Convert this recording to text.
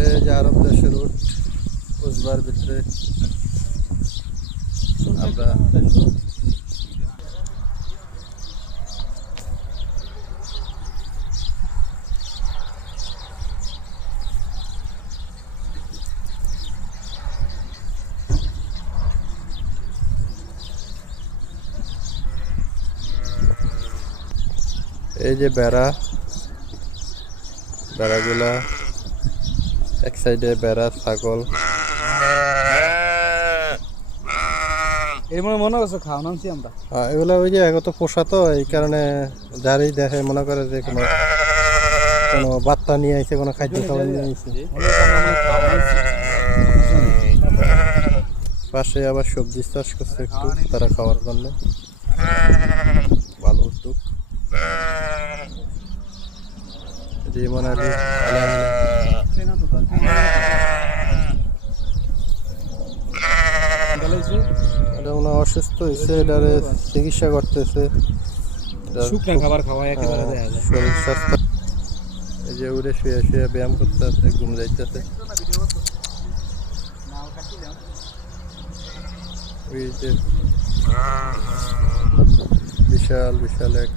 এই যে আরব দেশের উট বুঝবার ভিতরে আমরা এই যে বেড়াগুলা এক সাইডে বেড়া ছাগল এর মনে করছো খাওয়া নামছি আমরা। এগুলা ওই যে এগত পোষা তো এই কারণে যারই দেখে মনে করে যে কোনো কোনো বার্তা নিয়ে আইছে কোনো খাদ্য খাবার নিয়ে আইছে। পাশে আবার সবজি চাষ করছে একটু তারা খাওয়ার জন্য, ভালো উদ্যোগ। জীবন আলী এটা মনে হয় অসুস্থ হয়েছে, এটারে চিকিৎসা করতেছে। শুকনা খাবার খাওয়া একেবারে দেয়া যায়। শরীর স্বাস্থ্য এই যে উড়ে শুয়ে শুয়ে ব্যায়াম করতে আছে, ঘুম যাইতেছে। ওই যে বিশাল বিশাল এক